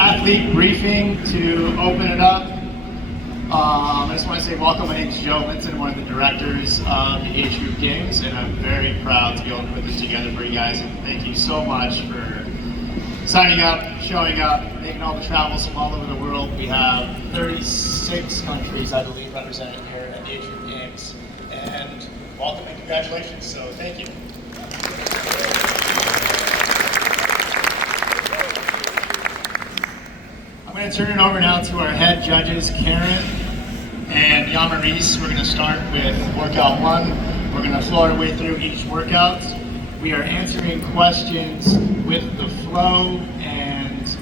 athlete briefing to open it up. I just want to say welcome. My name is Joe Linton, one of the directors of the Age Group Games, and I'm very proud to be able to put this together for you guys. And thank you so much for signing up, showing up, making all the travels from all over the world. We have 36 countries, I believe, represented here at the Age Group Games. And welcome and congratulations. So thank you. I'm going to turn it over now to our head judges, Karen and Yamaris. We're going to start with workout 1. We're going to flow our way through each workout. We are answering questions with the flow and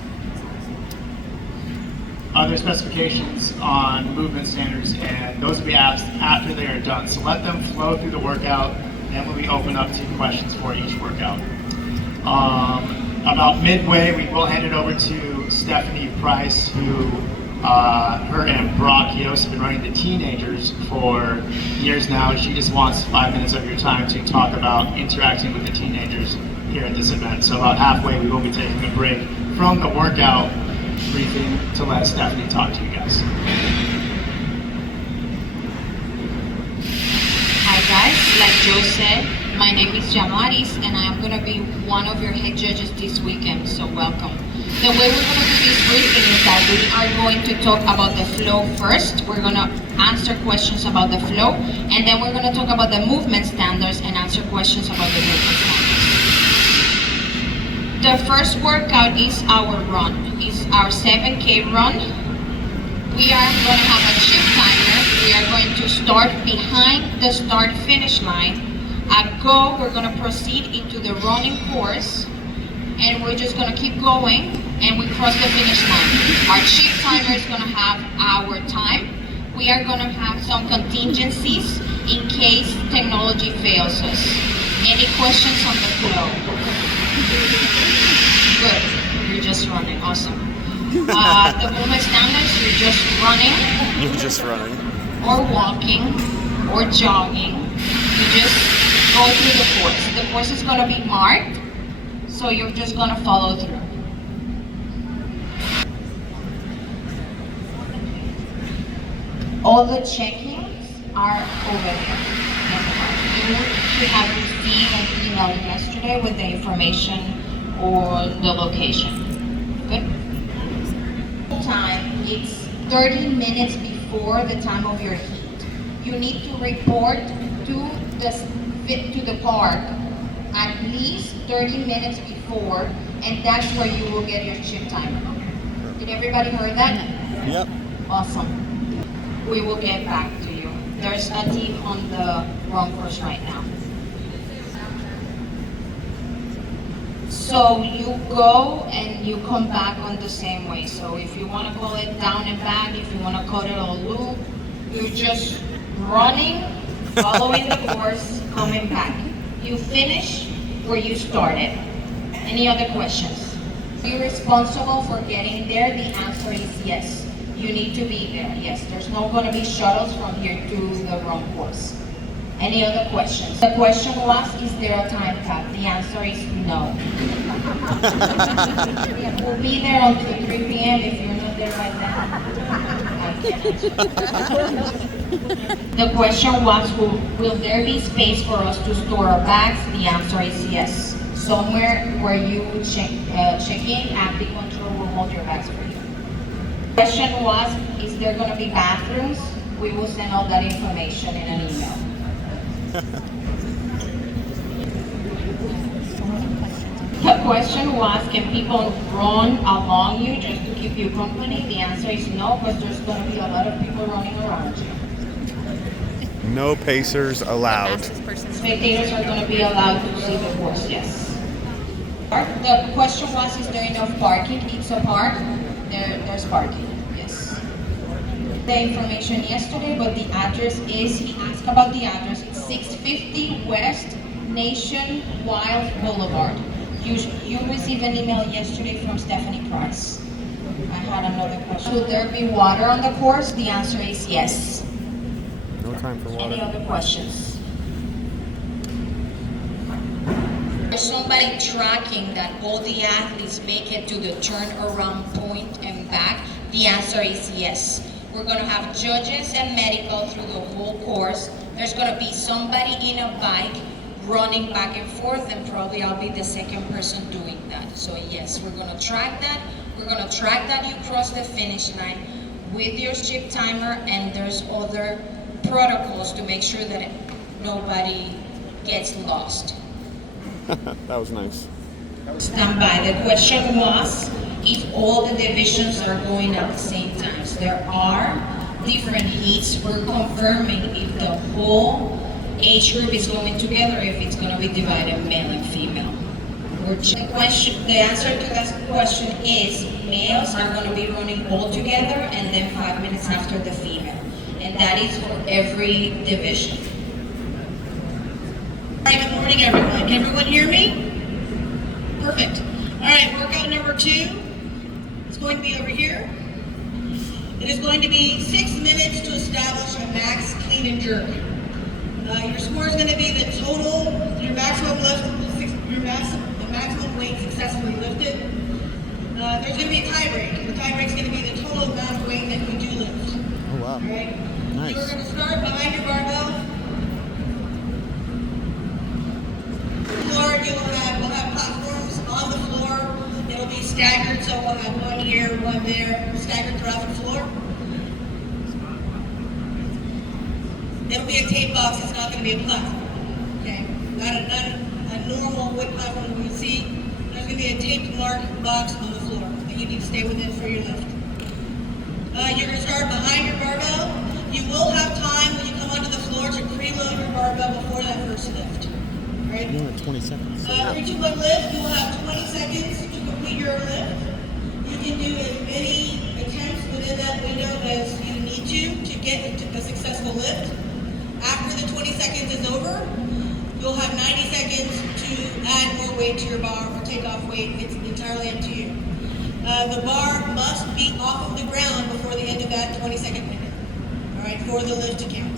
other specifications on movement standards, and those will be asked after they are done. So let them flow through the workout, and we'll be open up to questions for each workout. About midway, we will hand it over to Stephanie Price, who her and Brock Yost have been running the teenagers for years now. She just wants 5 minutes of your time to talk about interacting with the teenagers here at this event. So about halfway, we will be taking a break from the workout briefing to let Stephanie talk to you guys. Hi guys, like Joe said, my name is Yamaris and I am going to be one of your head judges this weekend, so welcome. The way we're going to do this briefing is that we are going to talk about the flow first. We're going to answer questions about the flow, and then we're going to talk about the movement standards and answer questions about the movement standards. The first workout is our run. It's our 7K run. We are going to have a chip timer. We are going to start behind the start-finish line. At go, we're going to proceed into the running course, and we're just going to keep going, and we cross the finish line. Our chip timer is going to have our time. We are going to have some contingencies in case technology fails us. Any questions on the flow? Good. You're just running. Awesome. The movement standards, you're just running. You're just running. Or walking, or jogging. You just go through the course. The course is going to be marked, so you're just going to follow through. All the check-ins are over there. You should have received an email yesterday with the information or the location. Good? Time, it's 30 minutes before the time of your heat. You need to report to the park at least 30 minutes before, and that's where you will get your chip timer. Did everybody heard that? Yep. Awesome. We will get back to you. There's a team on the run course right now. So you go and you come back on the same way. So if you want to call it down and back, if you want to call it a loop, you're just running, following the course, coming back. You finish where you started. Any other questions? Are you responsible for getting there? The answer is yes. You need to be there. Yes, there's not going to be shuttles from here to the run course. Any other questions? The question was, is there a time cap? The answer is no. We'll be there until 3 p.m. if you're not there by then. The question was, will there be space for us to store our bags? The answer is yes. Somewhere where you check in, active control will hold your bags for you. The question was, is there going to be bathrooms? We will send all that information in an email. The question was, can people run along you just to keep you company? The answer is no, because there's going to be a lot of people running around you. No pacers allowed. Spectators are going to be allowed to see the course, yes. The question was, is there enough parking? It's a park. There's parking, yes. The information yesterday, but the address is, he asked about the address, it's 650 West Nationwide Boulevard. You received an email yesterday from Stephanie Price. I had another question. Will there be water on the course? The answer is yes. No time for water. Any other questions? there's somebody tracking that all the athletes make it to the turnaround point and back? The answer is yes. We're going to have judges and medical through the whole course. There's going to be somebody in a bike running back and forth, and probably I'll be the second person doing that. So yes, we're going to track that. We're going to track that you cross the finish line with your chip timer, and there's other protocols to make sure that nobody gets lost. That was nice. Stand by. The question was if all the divisions are going at the same time. So there are different heats. We're confirming if the whole age group is going together, if it's going to be divided male and female. The answer to that question is males are going to be running all together and then 5 minutes after the female. And that is for every division. All right, good morning, everyone. Can everyone hear me? Perfect. All right, workout number 2 is going to be over here. It is going to be 6 minutes to establish a max clean and jerk. Your score is going to be the total, your maximum lift, the maximum weight successfully lifted. There's going to be a tie break. The tie break is going to be the total amount of weight that you do lift. Oh, wow. All right. Nice. You're going to start behind your barbell. We'll have platforms on the floor. It'll be staggered, so we'll have one here, one there, staggered throughout the floor. It'll be a tape box, it's not going to be a platform. Okay? Not a normal wood platform we see. There's going to be a taped mark box on the floor that you need to stay within for your lift. You're going to start behind your barbell. You will have time when you come onto the floor to preload your barbell before that first lift. Right? You only 20 seconds. 3, 2, 1 lift. You will have 20 seconds to complete your lift. You can do as many attempts within that window as you need to get a successful lift. After the 20 seconds is over, you'll have 90 seconds to add more weight to your bar or take off weight. It's entirely up to you. The bar must be off of the ground before the end of that 20-second window. All right, for the lift to count.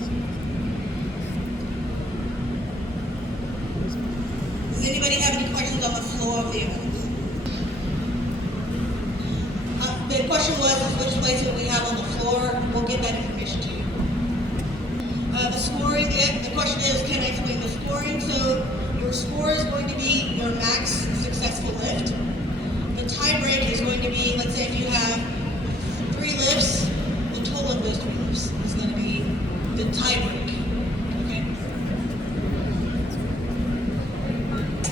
Does anybody have any questions on the flow of the event? The question was which placement we have on the floor. We'll get that information to you. The scoring, the question is, can I explain the scoring? So your score is going to be your max successful lift. The tie break is going to be, let's say if you have 3 lifts, the total of those 3 lifts is going to be the tie break. Okay?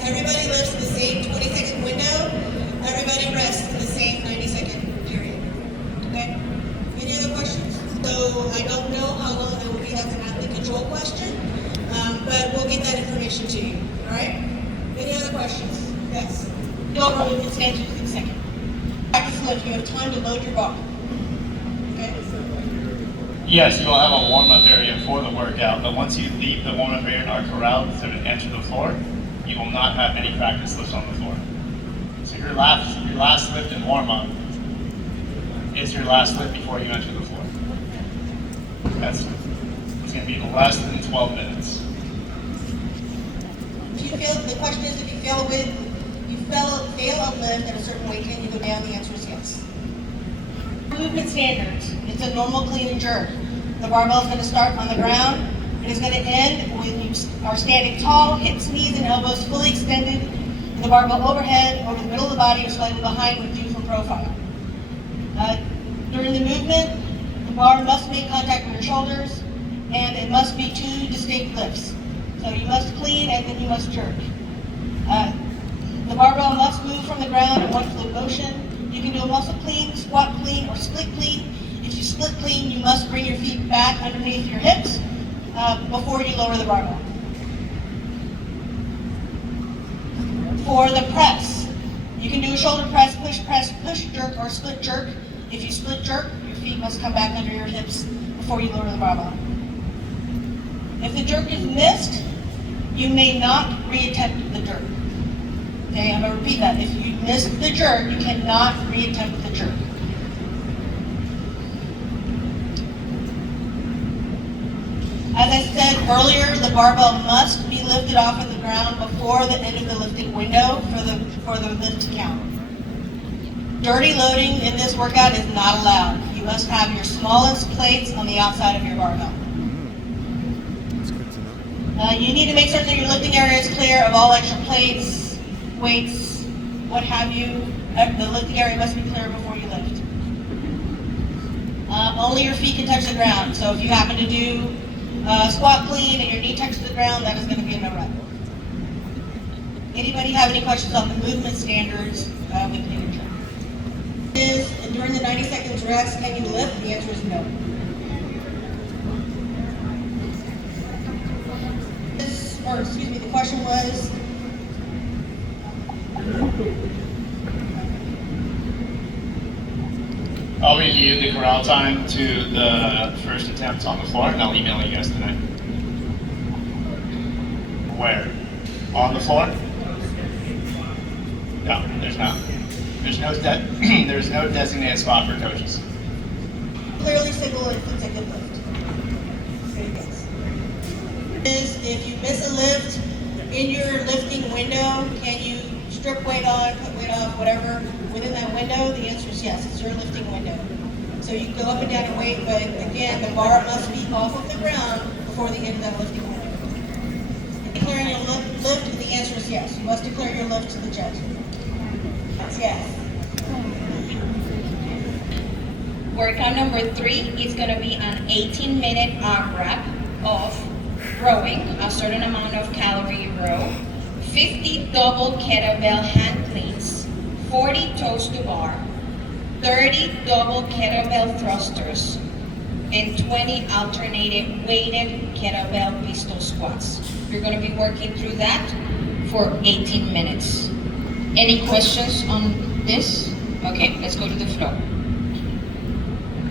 Everybody lifts in the same 20-second window. Everybody rests in the same 90-second period. Okay? Any other questions? So I don't know how long that will be. That's an athlete control question. But we'll get that information to you. All right? Any other questions? Yes. Don't run, you can stand just in a second. Practice lift. You have time to load your bar. Okay? Yes, you will have a warm-up area for the workout, but once you leave the warm-up area in our corral to enter the floor, you will not have any practice lifts on the floor. So your last lift and warm-up is your last lift before you enter the floor. It's going to be less than 12 minutes. If you fail, the question is if you fail a lift at a certain weight, can you go down? The answer is yes. Movement standards. It's a normal clean and jerk. The barbell is going to start on the ground. It is going to end when you are standing tall, hips, knees, and elbows fully extended, and the barbell overhead, over the middle of the body, or slightly behind with view from profile. During the movement, the bar must make contact with your shoulders, and it must be 2 distinct lifts. So you must clean and then you must jerk. The barbell must move from the ground in one fluid motion. You can do a muscle clean, squat clean, or split clean. If you split clean, you must bring your feet back underneath your hips before you lower the barbell. For the press, you can do a shoulder press, push, jerk, or split jerk. If you split jerk, your feet must come back under your hips before you lower the barbell. If the jerk is missed, you may not reattempt the jerk. Okay, I'm going to repeat that. If you miss the jerk, you cannot reattempt the jerk. As I said earlier, the barbell must be lifted off of the ground before the end of the lifting window for the lift to count. Dirty loading in this workout is not allowed. You must have your smallest plates on the outside of your barbell. That's good to know. You need to make certain that your lifting area is clear of all extra plates, weights, what have you. The lifting area must be clear before you lift. Only your feet can touch the ground. So if you happen to do squat clean and your knee touches the ground, that is going to be a no rep. Anybody have any questions on the movement standards with clean and jerk? During the 90 seconds rest, can you lift? The answer is no. The question was, I'll review the corral time to the first attempt on the floor, and I'll email you guys tonight. Where? On the floor? No, there's not. There's no designated spot for coaches. clearly signal if it's a good lift. Good guess. If you miss a lift in your lifting window, can you strip weight on, put weight off, whatever, within that window? The answer is yes, it's your lifting window. So you can go up and down in weight, but again, the bar must be off of the ground before the end of that lifting window. Declaring your lift, the answer is yes. You must declare your lift to the judge. That's yes. Workout number 3 is going to be an 18-minute AMRAP of rowing, a certain amount of calorie row, 50 double kettlebell hand cleans, 40 toes to bar, 30 double kettlebell thrusters, and 20 alternated weighted kettlebell pistol squats. You're going to be working through that for 18 minutes. Any questions on this? Okay, let's go to the floor.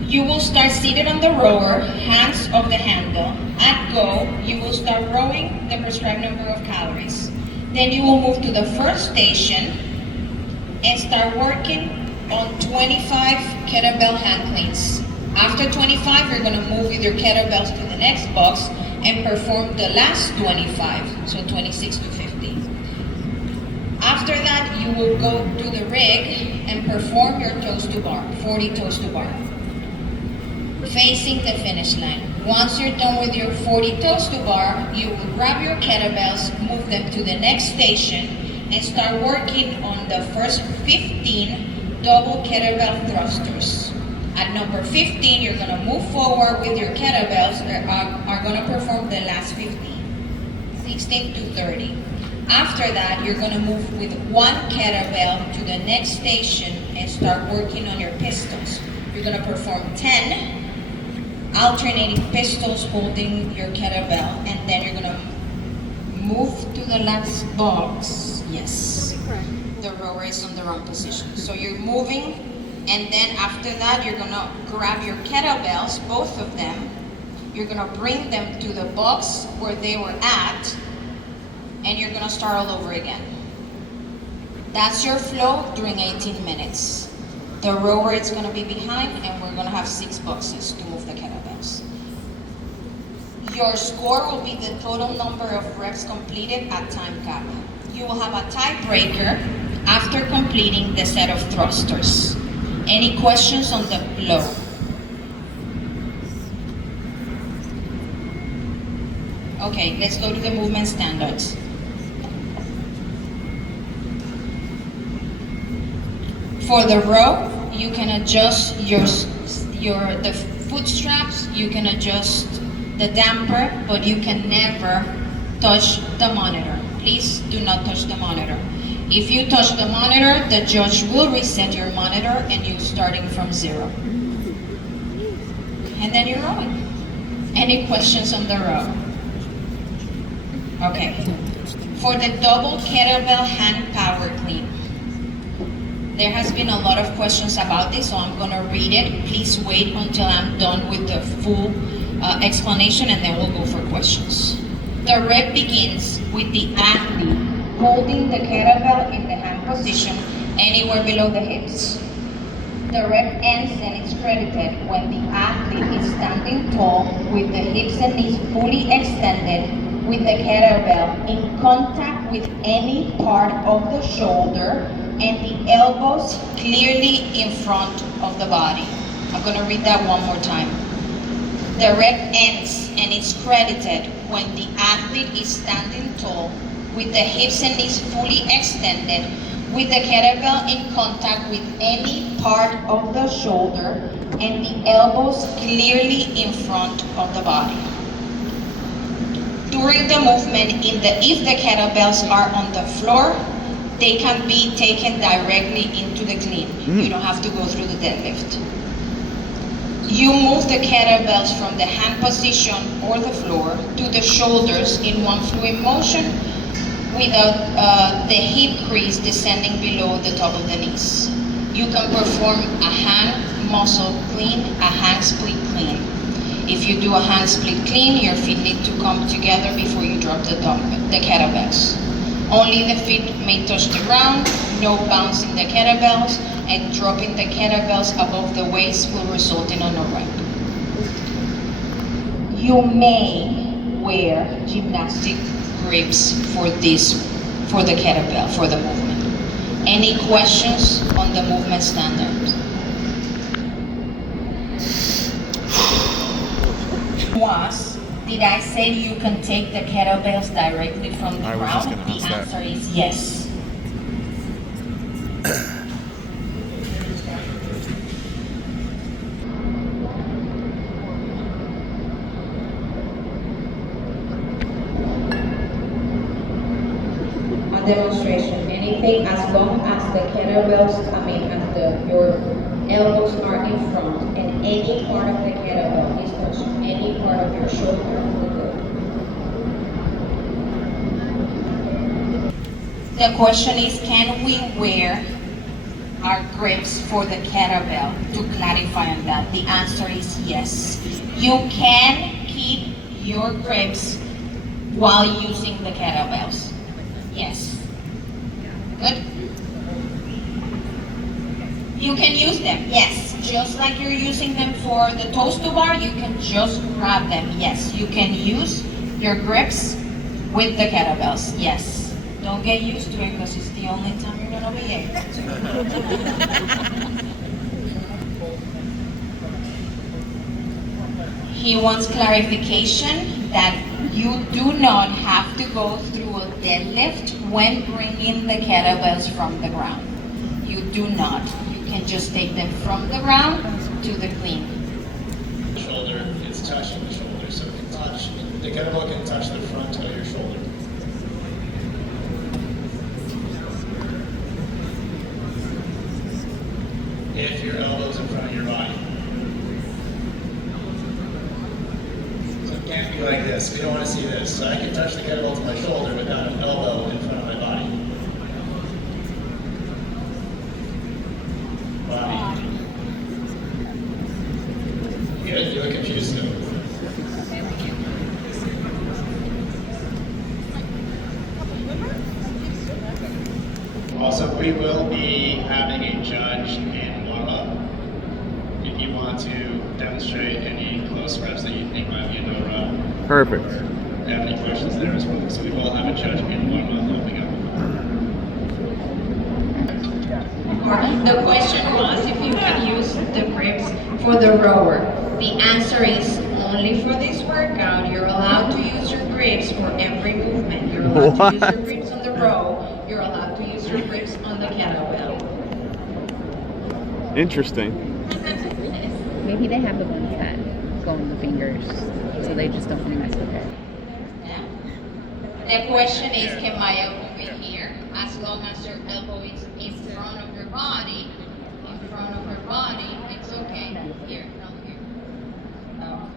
You will start seated on the rower, hands off the handle. At go, you will start rowing the prescribed number of calories. Then you will move to the first station and start working on 25 kettlebell hand cleans. After 25, you're going to move with your kettlebells to the next box and perform the last 25, so 26 to 50. After that, you will go to the rig and perform your toes to bar, 40 toes to bar, facing the finish line. Once you're done with your 40 toes to bar, you will grab your kettlebells, move them to the next station, and start working on the first 15 double kettlebell thrusters. At number 15, you're going to move forward with your kettlebells that are going to perform the last 15, 16 to 30. After that, you're going to move with one kettlebell to the next station and start working on your pistols. You're going to perform 10 alternating pistols holding your kettlebell, and then you're going to move to the last box. Yes, the rower is on the wrong position. So you're moving, and then after that, you're going to grab your kettlebells, both of them. You're going to bring them to the box where they were at, and you're going to start all over again. That's your flow during 18 minutes. The rower is going to be behind, and we're going to have 6 boxes to move the kettlebells. Your score will be the total number of reps completed at time cap. You will have a tiebreaker after completing the set of thrusters. Any questions on the flow? Okay, let's go to the movement standards. For the row, you can adjust the foot straps, you can adjust the damper, but you can never touch the monitor. Please do not touch the monitor. If you touch the monitor, the judge will reset your monitor and you're starting from 0. And then you're rowing. Any questions on the row? Okay. For the double kettlebell hand power clean, there has been a lot of questions about this, so I'm going to read it. Please wait until I'm done with the full explanation, and then we'll go for questions. The rep begins with the athlete holding the kettlebell in the hand position anywhere below the hips. The rep ends and it's credited when the athlete is standing tall with the hips and knees fully extended with the kettlebell in contact with any part of the shoulder and the elbows clearly in front of the body. I'm going to read that one more time. The rep ends and it's credited when the athlete is standing tall with the hips and knees fully extended with the kettlebell in contact with any part of the shoulder and the elbows clearly in front of the body. During the movement, if the kettlebells are on the floor, they can be taken directly into the clean. You don't have to go through the deadlift. You move the kettlebells from the hand position or the floor to the shoulders in one fluid motion without the hip crease descending below the top of the knees. You can perform a hang muscle clean, a hang split clean. If you do a hang split clean, your feet need to come together before you drop the kettlebells. Only the feet may touch the ground, no bouncing the kettlebells, and dropping the kettlebells above the waist will result in a no rep. You may wear gymnastic grips for the kettlebell, for the movement. Any questions on the movement standard? Did I say you can take the kettlebells directly from the I was just ground? gonna The ask that. answer is yes. A demonstration. Anything as long as the kettlebells, your elbows are in front and any part of the kettlebell is touching any part of your shoulder, we're good. The question is, can we wear our grips for the kettlebell? To clarify on that, the answer is yes. You can keep your grips while using the kettlebells. Yes. Good? You can use them, yes. Just like you're using them for the toes to bar, you can just grab them. Yes, you can use your grips with the kettlebells. Yes. Don't get used to it because it's the only time you're gonna be able to. He wants clarification that you do not have to go through a deadlift when bringing the kettlebells from the ground. You do not. You can just take them from the ground to the clean. Shoulder, it's touching the shoulder, so it can touch, the kettlebell can touch the front of your shoulder. If your elbow's in front of your body. So it can't be like this. We don't want to see this. So I can touch the kettlebell to my shoulder without an elbow in front of my body. Body. Good? You look confused still. Also, we will be having a judge in warm-up. If you want to demonstrate any close reps that you think might be a no rep. Perfect. If you have any questions there as well. So we will have a judge in warm-up helping out. The question was if you can use the grips for the rower. The answer is only for this workout. You're allowed to use your grips for every movement. You're allowed to use your grips on the row. You're allowed to use your grips on the kettlebell. Interesting. Maybe they have the ones that go on the fingers, so they just don't mess with it. The question is, can my elbow be here? As long as your elbow is in front of your body, it's okay. Here, not here. No.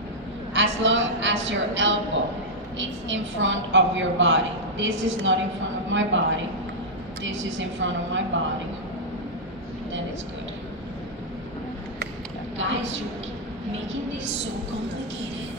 As long as your elbow is in front of your body. This is not in front of my body. This is in front of my body. Then it's good. Guys, you're making this so complicated.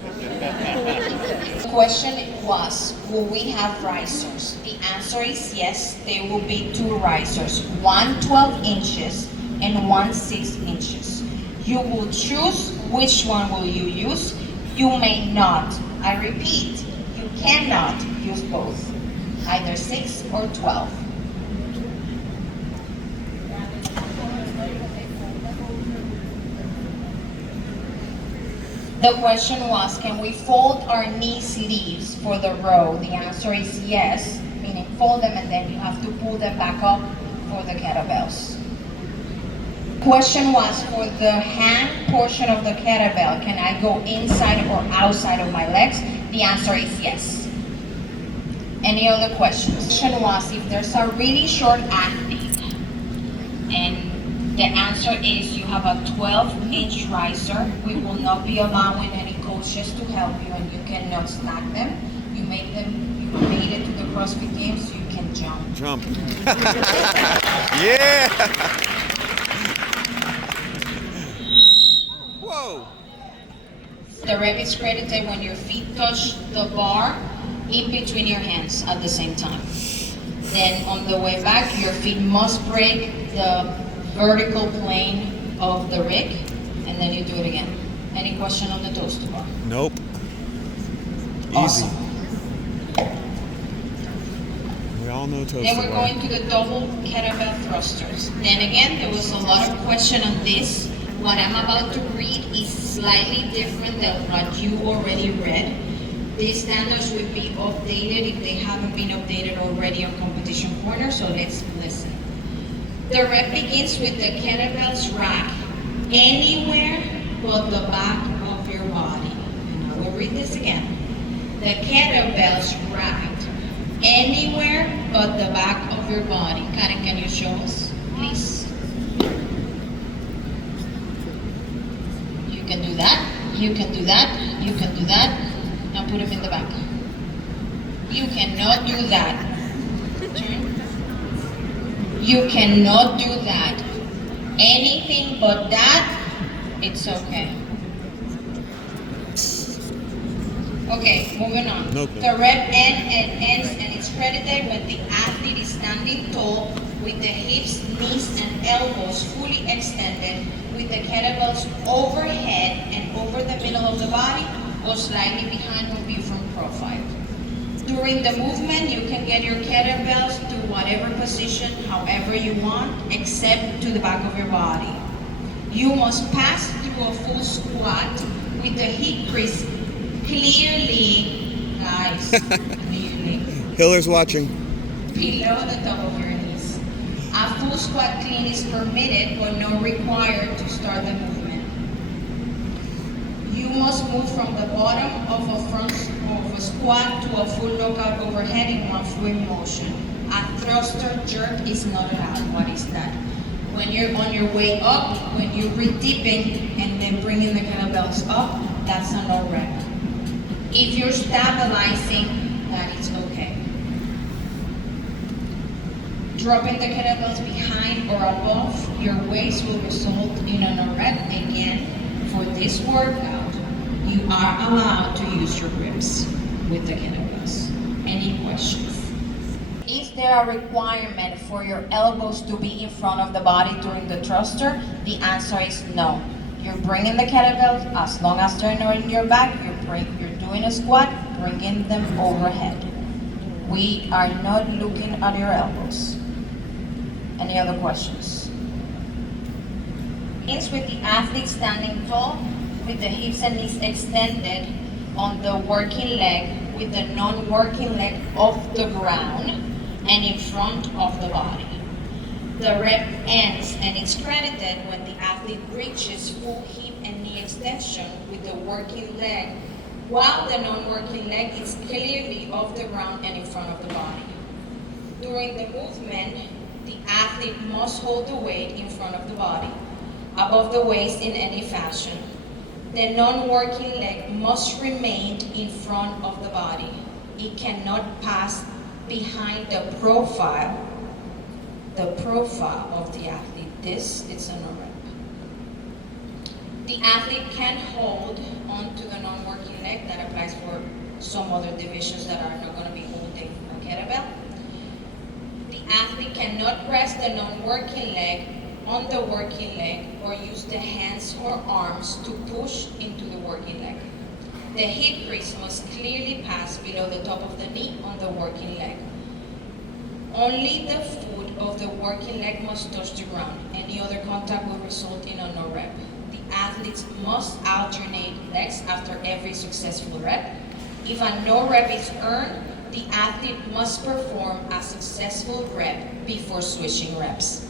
The question was, will we have risers? The answer is yes, there will be two risers, one 12 inches and 1/6 inches. You will choose which one will you use. You may not, I repeat, you cannot use both, either 6 or 12. The question was, can we fold our knee sleeves for the row? The answer is yes, meaning fold them and then you have to pull them back up for the kettlebells. Question was, for the hand portion of the kettlebell, can I go inside or outside of my legs? The answer is yes. Any other questions? Question was, if there's a really short athlete, and the answer is you have a 12-inch riser, we will not be allowing any coaches to help you, and you cannot stack them. You made it to the CrossFit Games, so you can jump. Jump. Yeah. Whoa. The rep is credited when your feet touch the bar in between your hands at the same time. Then on the way back, your feet must break the vertical plane of the rig, and then you do it again. Any question on the toaster bar? Nope. Easy. Awesome. We all know toaster Then we're bar. going to the double kettlebell thrusters. Then again, there was a lot of question on this. What I'm about to read is slightly different than what you already read. These standards will be updated if they haven't been updated already on Competition Corner, so let's listen. The rep begins with the kettlebells racked anywhere but the back of your body. And I will read this again. The kettlebells racked anywhere but the back of your body. Karen, can you show us, please? You can do that, you can do that, you can do that. Now put them in the back. You cannot do that. Turn. You cannot do that. Anything but that, it's okay. Okay, moving on. No, okay. The rep ends and it's credited when the athlete is standing tall with the hips, knees, and elbows fully extended, with the kettlebells overhead and over the middle of the body, or slightly behind or view from profile. During the movement, you can get your kettlebells to whatever position, however you want, except to the back of your body. You must pass through a full squat with the hip crease clearly, guys, clearly, Hiller's watching. below the top of your knees. A full squat clean is permitted but not required to start the movement. You must move from the bottom of a squat to a full knockout overhead in one fluid motion. A thruster jerk is not allowed. What is that? When you're on your way up, when you're re-dipping and then bringing the kettlebells up, that's a no rep. If you're stabilizing, that is okay. Dropping the kettlebells behind or above your waist will result in a no rep. Again, for this workout, you are allowed to use your grips with the kettlebells. Any questions? Is there a requirement for your elbows to be in front of the body during the thruster? The answer is no. You're bringing the kettlebells, as long as they're not in your back, you're doing a squat, bringing them overhead. We are not looking at your elbows. Any other questions? Begins with the athlete standing tall, with the hips and knees extended on the working leg, with the non-working leg off the ground and in front of the body. The rep ends and it's credited when the athlete reaches full hip and knee extension with the working leg, while the non-working leg is clearly off the ground and in front of the body. During the movement, the athlete must hold the weight in front of the body, above the waist in any fashion. The non-working leg must remain in front of the body. It cannot pass behind the profile of the athlete. This is a no rep. The athlete can hold onto the non-working leg. That applies for some other divisions that are not going to be holding a kettlebell. The athlete cannot press the non-working leg on the working leg or use the hands or arms to push into the working leg. The hip crease must clearly pass below the top of the knee on the working leg. Only the foot of the working leg must touch the ground. Any other contact will result in a no rep. The athletes must alternate legs after every successful rep. If a no rep is earned, the athlete must perform a successful rep before switching reps.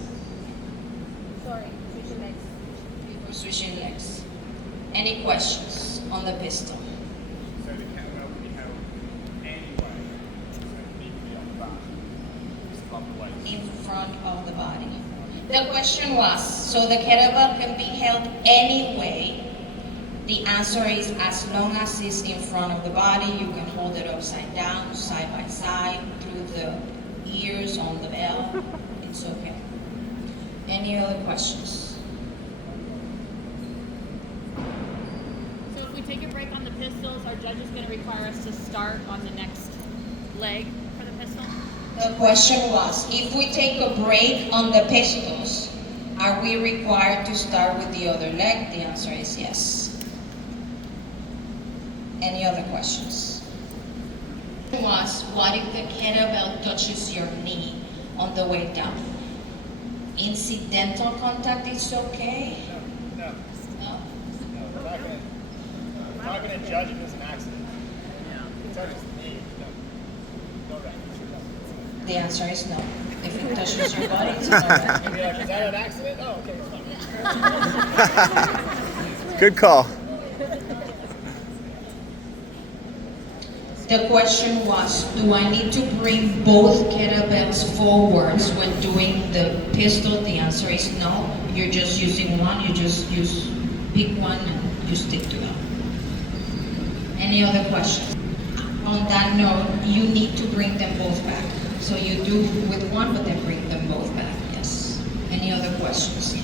Sorry, switching legs. Before switching legs. Any questions on the pistol? So the kettlebell can be held anyway, so it needs to be on the back, just above the waist. In front of the body. The question was, so the kettlebell can be held anyway. The answer is as long as it's in front of the body, you can hold it upside down, side by side, through the ears, on the bell. It's okay. Any other questions? So if we take a break on the pistols, our judge is going to require us to start on the next leg for the pistol? The question was, if we take a break on the pistols, are we required to start with the other leg? The answer is yes. Any other questions? Was, what if the kettlebell touches your knee on the way down? Incidental contact is okay? No, No. we're not gonna judge if it's an accident. It touches the knee, no rep. The answer is no. If it touches your body, it's no rep. Maybe like, is that an accident? Oh, okay, it's fine. Good call. The question was, do I need to bring both kettlebells forwards when doing the pistol? The answer is no. You're just using one. You just pick one and you stick to them. Any other questions? On that note, you need to bring them both back. So you do with one, but then bring them both back. Yes. Any other questions?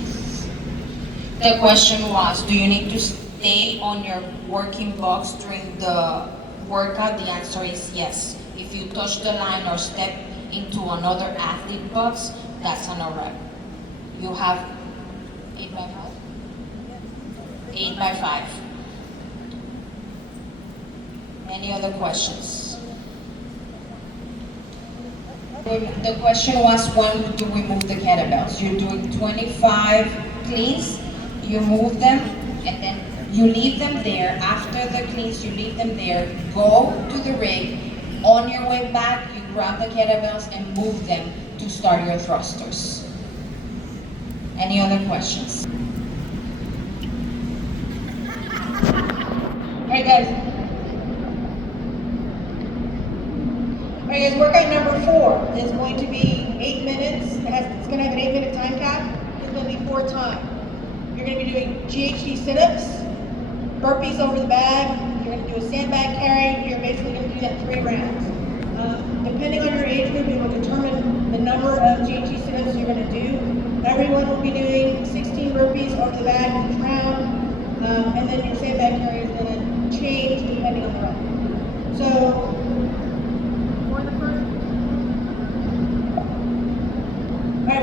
The question was, do you need to stay on your working box during the workout? The answer is yes. If you touch the line or step into another athlete box, that's a no rep. You have 8 by 5? 8 by 5. Any other questions? The question was, when do we move the kettlebells? You're doing 25 cleans, you move them, and then you leave them there. After the cleans, you leave them there. Go to the rig. On your way back, you grab the kettlebells and move them to start your thrusters. Any other questions? Alright guys. Alright guys, workout number 4 is going to be 8 minutes. It's going to have an 8-minute time cap. It's going to be 4 times. You're going to be doing GHD sit-ups, burpees over the bag. You're going to do a sandbag carry. You're basically going to do that 3 rounds. Depending on your age group, it will determine the number of GHD sit-ups you're going to do. Everyone will be doing 16 burpees over the bag each round, and then your sandbag carry is going to change depending on the round. So,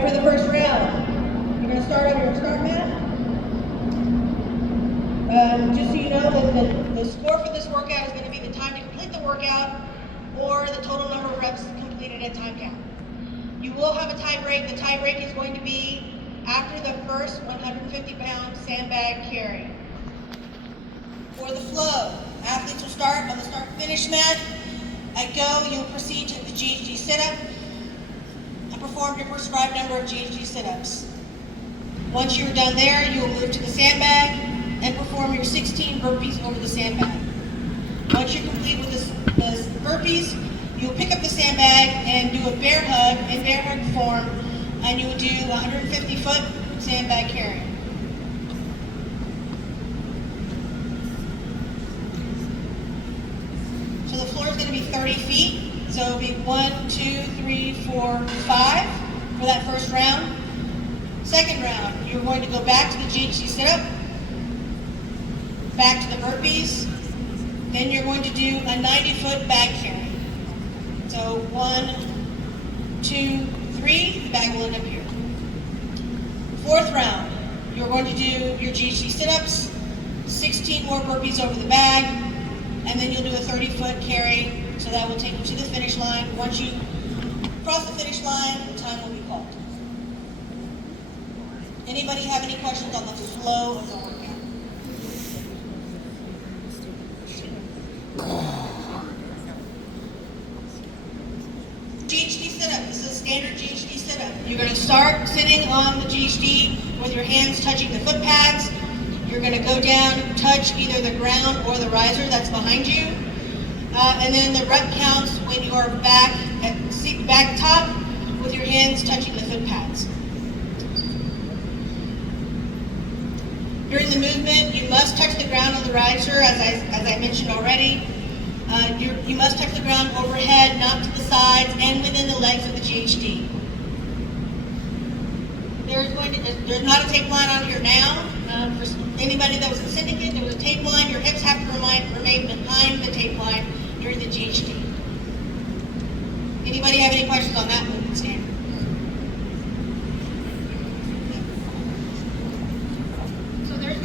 for the first round, you're going to start on your start mat. Just so you know, the score for this workout is going to be the time to complete the workout or the total number of reps completed at time count. You will have a tie break. The tie break is going to be after the first 150-pound sandbag carry. For the flow, athletes will start on the start-finish mat. At go, you will proceed to the GHD sit-up and perform your prescribed number of GHD sit-ups. Once you're done there, you will move to the sandbag and perform your 16 burpees over the sandbag. Once you're complete with the burpees, you'll pick up the sandbag and do a bear hug in bear hug form, and you will do 150-foot sandbag carry. So the floor is going to be 30 feet. So it'll be 1, 2, 3, 4, 5 for that first round. Second round, you're going to go back to the GHD sit-up, back to the burpees, then you're going to do a 90-foot bag carry. So 1, 2, 3, the bag will end up here. Fourth round, you're going to do your GHD sit-ups, 16 more burpees over the bag, and then you'll do a 30-foot carry, so that will take you to the finish line. Once you cross the finish line, time will be called. Anybody have any questions on the flow of the workout? GHD sit-up. This is a standard GHD sit-up. You're going to start sitting on the GHD with your hands touching the foot pads. You're going to go down, touch either the ground or the riser that's behind you. And then the rep counts when you are back at seat back top with your hands touching the foot pads. During the movement, you must touch the ground on the riser, as I mentioned already. You must touch the ground overhead, not to the sides, and within the legs of the GHD. There's not a tape line on here now. For anybody that was in syndicate, there was a tape line. Your hips have to remain behind the tape line during the GHD. Anybody have any questions on that movement standard? So there's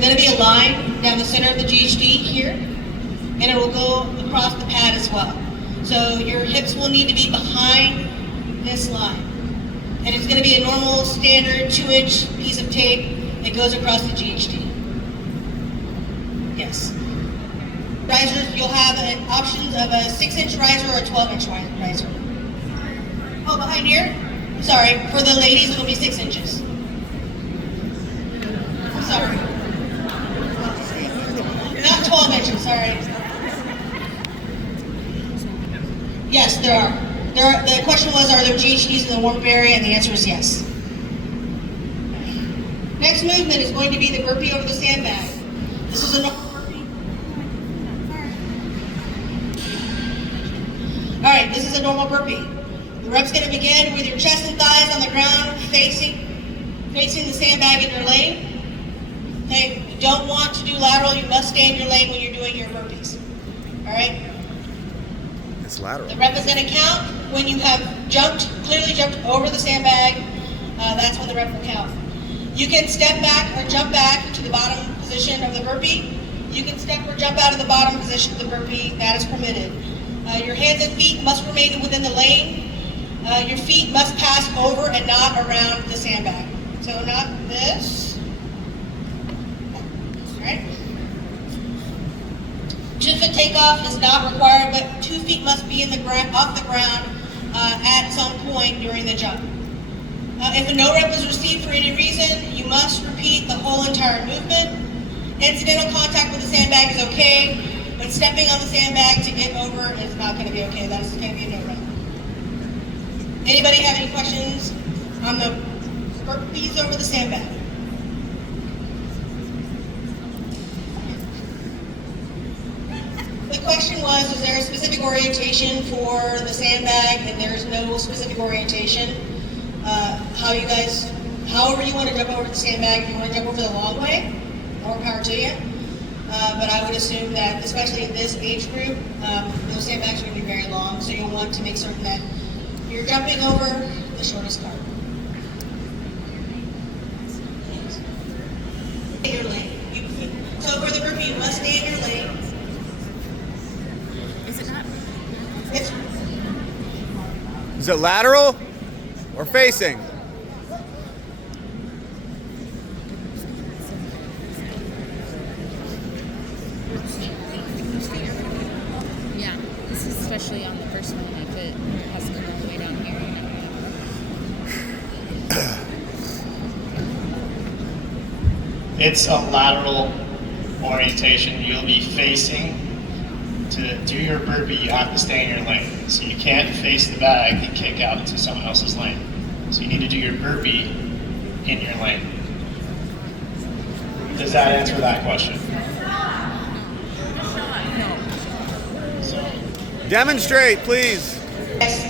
going to be a line down the center of the GHD here, and it will go across the pad as well. So your hips will need to be behind this line. And it's going to be a normal standard 2-inch piece of tape that goes across the GHD. Yes. Risers, you'll have options of a 6-inch riser or a 12-inch riser. Oh, behind here? Sorry, for the ladies it'll be 6 inches. Sorry. Not 12 inches, sorry. Yes, there are. The question was, are there GHDs in the warm-up area? And the answer is yes. Next movement is going to be the burpee over the sandbag. This is a normal burpee. All right, this is a normal burpee. The rep's going to begin with your chest and thighs on the ground, facing the sandbag in your lane. Okay, you don't want to do lateral. You must stay in your lane when you're doing your burpees. All right. It's lateral. The rep is going to count when you have clearly jumped over the sandbag. That's when the rep will count. You can step back or jump back to the bottom position of the burpee. You can step or jump out of the bottom position of the burpee. That is permitted. Your hands and feet must remain within the lane. Your feet must pass over and not around the sandbag. So not this. All right. 2-foot takeoff is not required, but 2 feet must be off the ground at some point during the jump. If a no rep is received for any reason, you must repeat the whole entire movement. Incidental contact with the sandbag is okay, but stepping on the sandbag to get over is not going to be okay. That is going to be a no rep. Anybody have any questions on the burpees over the sandbag? The question was, is there a specific orientation for the sandbag? And there's no specific orientation. However you want to jump over the sandbag, if you want to jump over the long way, more power to you. But I would assume that, especially in this age group, those sandbags are going to be very long, so you'll want to make certain that you're jumping over the shortest card. Stay in your lane. So for the burpee, you must stay in your lane. Is it lateral or facing? Yeah, this is especially on the first one. My foot has to come all the way down here. It's a lateral orientation. You'll be facing. To do your burpee, you have to stay in your lane. So you can't face the bag and kick out into someone else's lane. So you need to do your burpee in your lane. Does that answer that question? Demonstrate, please. Yes.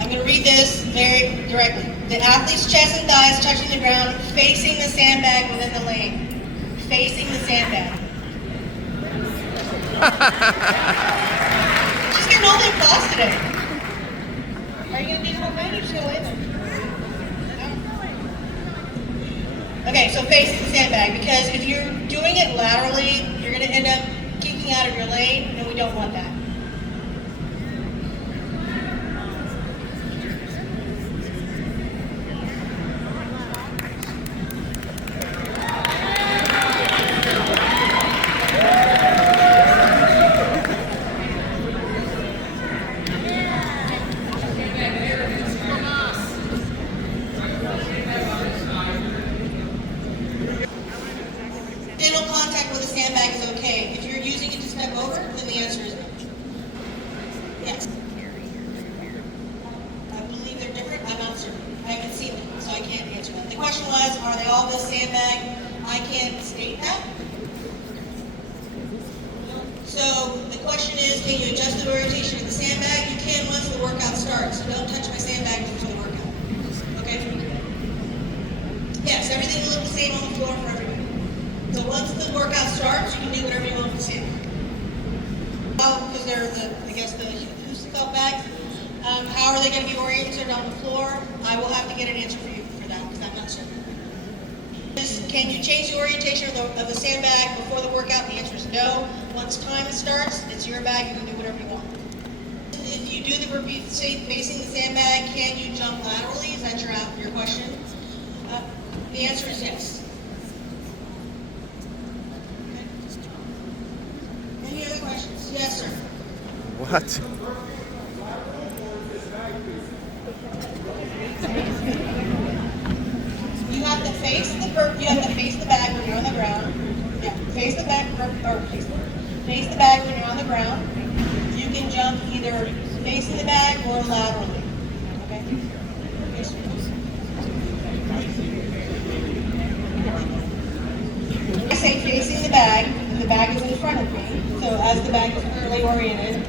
I'm going to read this very directly. The athlete's chest and thighs touching the ground, facing the sandbag within the lane. Facing the sandbag. She's getting all the applause today. Are you going to do something? You're just going to wait. Okay, so face the sandbag, because if you're doing it laterally, you're going to end up kicking out of your lane, and we don't want that. General contact with a sandbag is okay. If you're using it to step over, then the answer is no. Yes. I believe they're different. I'm not certain. I haven't seen them, so I can't answer that. The question was, are they all the sandbag? I can't state that. So the question is, can you adjust the orientation of the sandbag? You can once the workout starts. So don't touch my sandbag before the workout. Okay? Yes, everything will look the same on the floor for everybody. So once the workout starts, you can do whatever you want with the sandbag. Well, because they're the Husafeld bags. How are they going to be oriented on the floor? I will have to get an answer for you for that, because I'm not certain. Can you change the orientation of the sandbag before the workout? The answer is no. Once time starts, it's your bag. You can do whatever you want. If you do the burpee facing the sandbag, can you jump laterally? Is that your question? The answer is yes. Okay. Any other questions? Yes, sir. What? You have to face the bag when you're on the ground. Yeah, face the bag face the bag when you're on the ground. You can jump either facing the bag or laterally. Okay? Yes, sir. I say facing the bag is in front of me. So as the bag is currently oriented,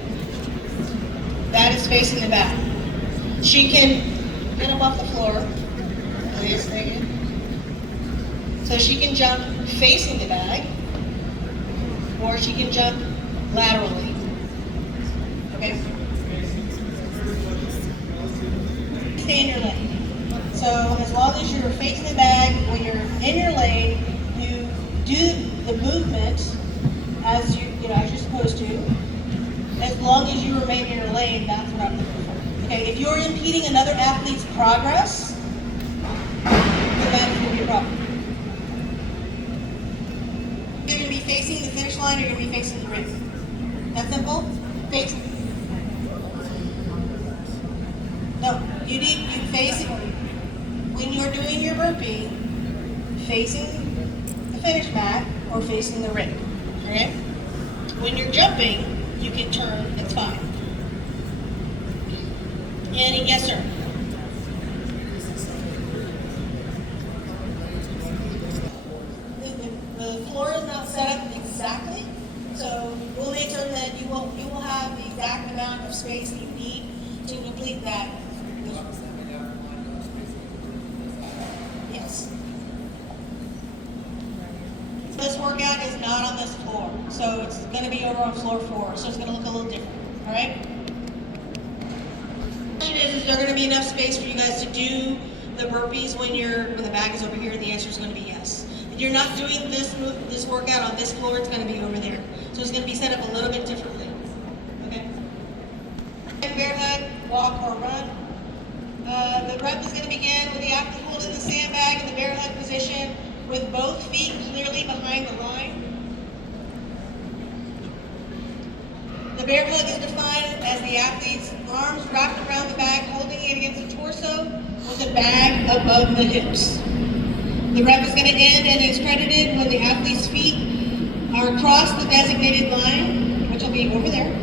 that is facing the bag. She can get up off the floor. Please, thank you. So she can jump facing the bag, or she can jump laterally. Okay? Stay in your lane. So as long as you're facing the bag, when you're in your lane, you do the movement as as you're supposed to. As long as you remain in your lane, that's what I'm looking for. Okay, if you're impeding another athlete's progress, then that's going to be a problem. You're going to be facing the finish line, or you're going to be facing the rim. That simple? Face. No, you face it when you're doing your burpee, facing the finish mat or facing the rim. Okay? When you're jumping, you can turn. It's fine. And yes, sir. The floor is not set up exactly, so we'll make certain that you will have the exact amount of space that you need to complete that. Yes. This workout is not on this floor, so it's going to be over on floor 4, so it's going to look a little different. All right. The question is there going to be enough space for you guys to do the burpees when the bag is over here? And the answer is going to be yes. You're not doing this workout on this floor, it's going to be over there. So it's going to be set up a little bit differently. Okay? Bear hug, walk, or run. The rep is going to begin with the athlete holding the sandbag in the bear hug position with both feet clearly behind the line. The bear hug is defined as the athlete's arms wrapped around the bag, holding it against the torso with the bag above the hips. The rep is going to end and is credited when the athlete's feet are across the designated line, which will be over there,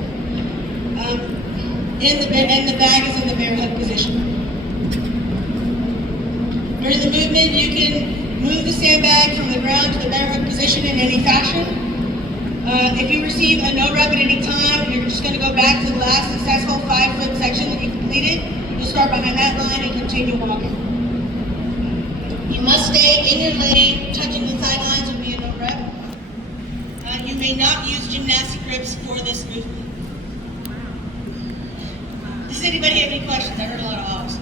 and the bag is in the bear hug position. During the movement, you can move the sandbag from the ground to the bear hug position in any fashion. If you receive a no rep at any time, you're just going to go back to the last successful 5-foot section that you completed. You'll start behind that line and continue walking. You must stay in your lane, touching the sidelines would be a no rep. You may not use gymnastic grips for this movement. Does anybody have any questions? I heard a lot of ahs.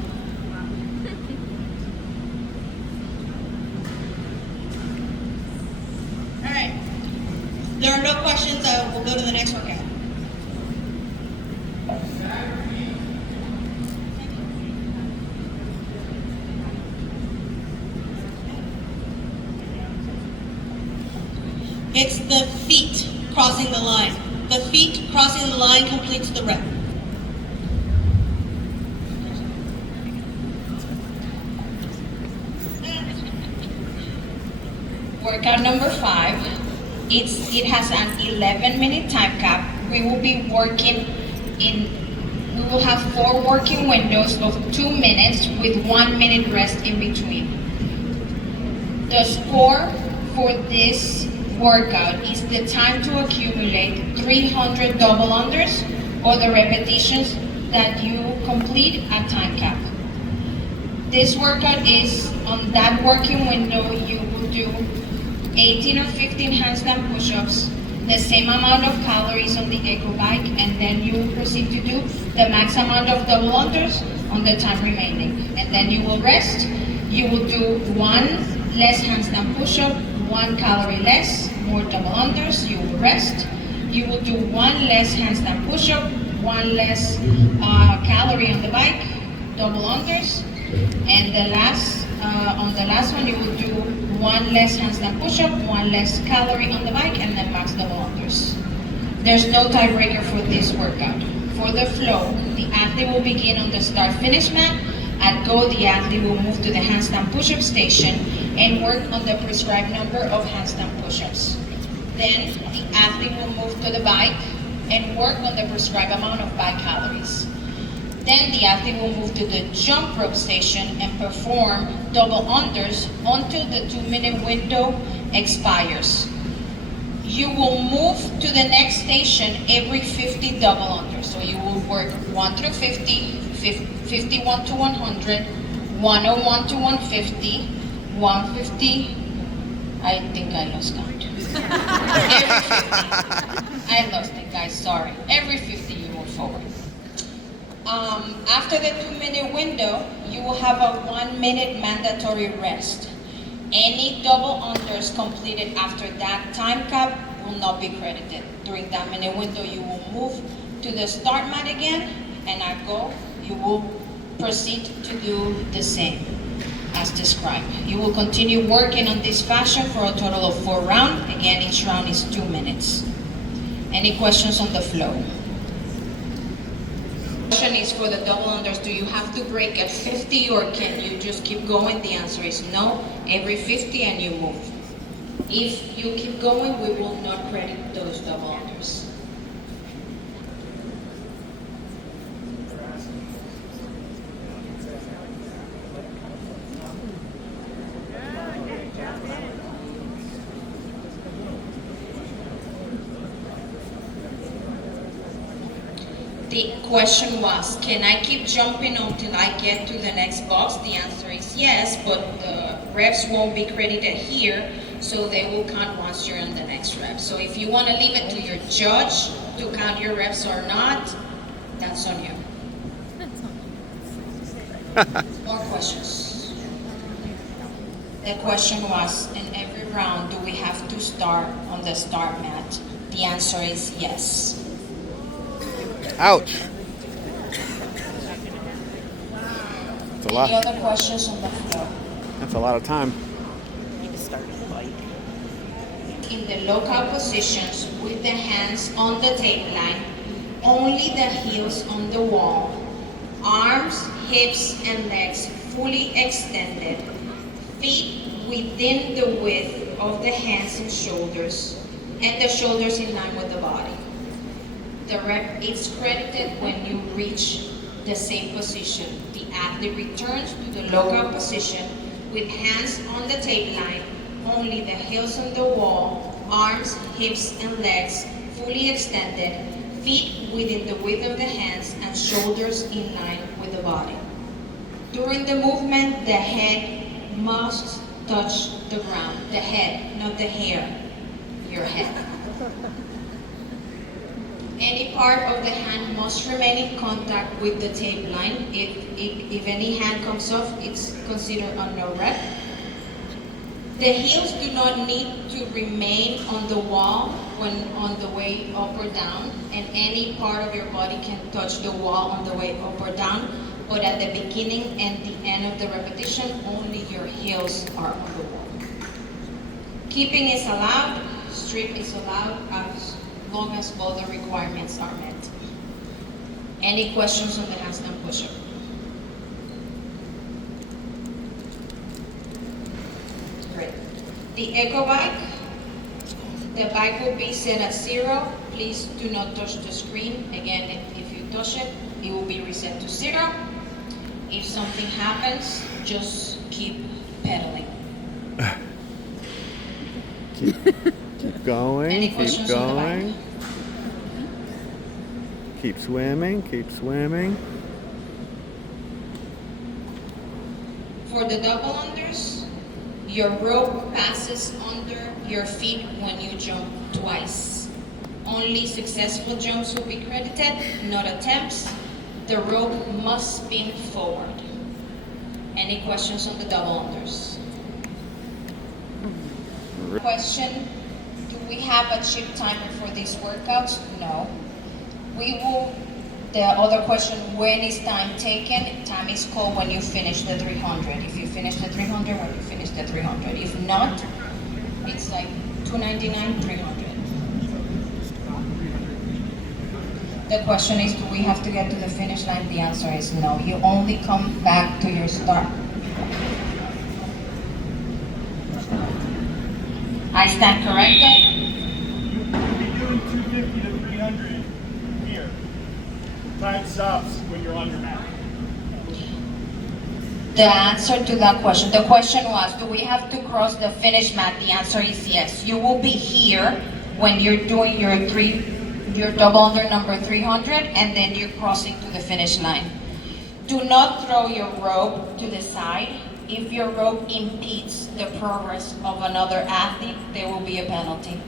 There are no questions. We'll go to the next workout. It's the feet crossing the line. The feet crossing the line completes the rep. Workout number 5. It has an 11-minute time cap. We will have 4 working windows of 2 minutes with 1 minute rest in between. The score for this workout is the time to accumulate 300 double unders or the repetitions that you complete at time cap. This workout is on that working window. You will do 18 or 15 handstand push-ups, the same amount of calories on the echo bike, and then you will proceed to do the max amount of double unders on the time remaining. And then you will rest. You will do 1 less handstand push-up, 1 calorie less, more double unders. You will rest. You will do 1 less handstand push-up, 1 less calorie on the bike, double unders. And on the last one, you will do 1 less handstand push-up, 1 less calorie on the bike, and then max double unders. There's no tiebreaker for this workout. For the flow, the athlete will begin on the start-finish mat. At go, the athlete will move to the handstand push-up station and work on the prescribed number of handstand push-ups. Then, the athlete will move to the bike and work on the prescribed amount of bike calories. Then the athlete will move to the jump rope station and perform double unders until the 2-minute window expires. You will move to the next station every 50 double unders. So you will work 1 through 50, 51 to 100, 101 to 150, 150. I think I lost count. I lost it, guys, sorry. Every 50 you move forward. After the 2-minute window, you will have a 1-minute mandatory rest. Any double unders completed after that time cap will not be credited. During that minute window, you will move to the start mat again, and at go, you will proceed to do the same as described. You will continue working on this fashion for a total of 4 rounds. Again, each round is 2 minutes. Any questions on the flow? Question is for the double unders. Do you have to break at 50 or can you just keep going? The answer is no. Every 50 and you move. If you keep going, we will not credit those double unders. The question was, can I keep jumping until I get to the next box? The answer is yes, but the reps won't be credited here, so they will count once you're in the next rep. So if you want to leave it to your judge to count your reps or not, that's on you. More questions? The question was, in every round, do we have to start on the start mat? The answer is yes. Ouch. That's a lot. Any other questions on the floor? That's a lot of time. In the local positions with the hands on the tape line, only the heels on the wall, arms, hips, and legs fully extended, feet within the width of the hands and shoulders, and the shoulders in line with the body. The rep is credited when you reach the same position. The athlete returns to the local position with hands on the tape line, only the heels on the wall, arms, hips, and legs fully extended, feet within the width of the hands and shoulders in line with the body. During the movement, the head must touch the ground. The head, not the hair, your head. Any part of the hand must remain in contact with the tape line. If any hand comes off, it's considered a no rep. The heels do not need to remain on the wall when on the way up or down, and any part of your body can touch the wall on the way up or down, but at the beginning and the end of the repetition, only your heels are on the wall. Keeping is allowed, strip is allowed as long as all the requirements are met. Any questions on the handstand push-up? Great. The echo bike. The bike will be set at 0. Please do not touch the screen. Again, if you touch it, it will be reset to 0. If something happens, just keep pedaling. Keep going. Any Keep questions on the going. bike? Keep swimming. Keep swimming. For the double unders, your rope passes under your feet when you jump twice. Only successful jumps will be credited, not attempts. The rope must spin forward. Any questions on the double unders? Question, do we have a chip timer for these workouts? No. The other question, when is time taken? Time is called when you finish the 300. If you finish the 300, when you finish the 300. If not, it's like 299, 300. The question is, do we have to get to the finish line? The answer is no. You only come back to your start. I stand corrected. You'll be doing 250 to 300 here. Time stops when you're on your mat. The answer to that question, the question was, do we have to cross the finish mat? The answer is yes. You will be here when you're doing your double under number 300, and then you're crossing to the finish line. Do not throw your rope to the side. If your rope impedes the progress of another athlete, there will be a penalty.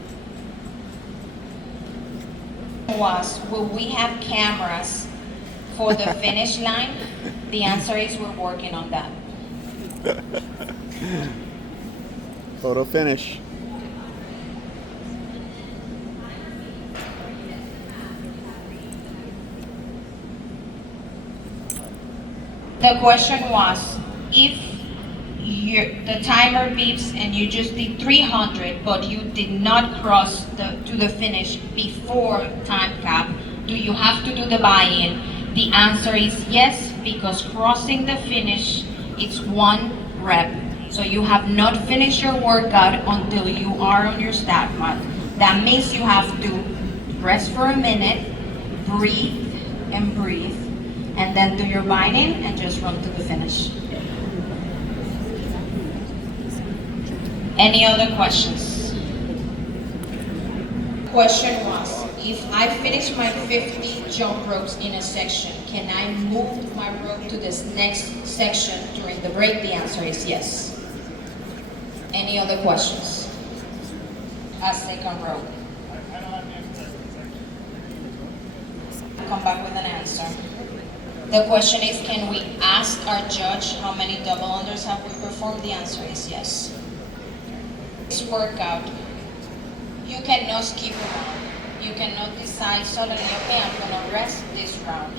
Will we have cameras for the finish line? The answer is we're working on that. Photo finish. The question was, if the timer beeps and you just did 300, but you did not cross to the finish before time cap, do you have to do the buy-in? The answer is yes, because crossing the finish is 1 rep. So you have not finished your workout until you are on your stat mat. That means you have to rest for a minute, breathe, and then do your buy-in and just run to the finish. Any other questions? Question was, if I finish my 50 jump ropes in a section, can I move my rope to this next section during the break? The answer is yes. Any other questions? A second rope. Come back with an answer. The question is, can we ask our judge how many double unders have we performed? The answer is yes. This workout, you cannot skip around. You cannot decide suddenly, okay, I'm gonna rest this round.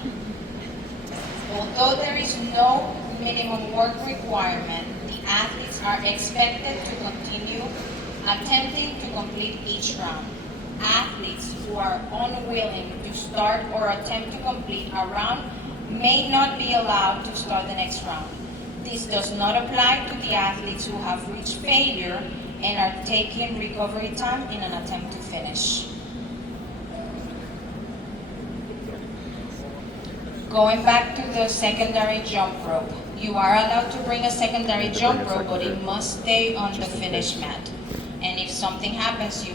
Although there is no minimum work requirement, the athletes are expected to continue attempting to complete each round. Athletes who are unwilling to start or attempt to complete a round may not be allowed to start the next round. This does not apply to the athletes who have reached failure and are taking recovery time in an attempt to finish. Going back to the secondary jump rope, you are allowed to bring a secondary jump rope, but it must stay on the finish mat. And if something happens, you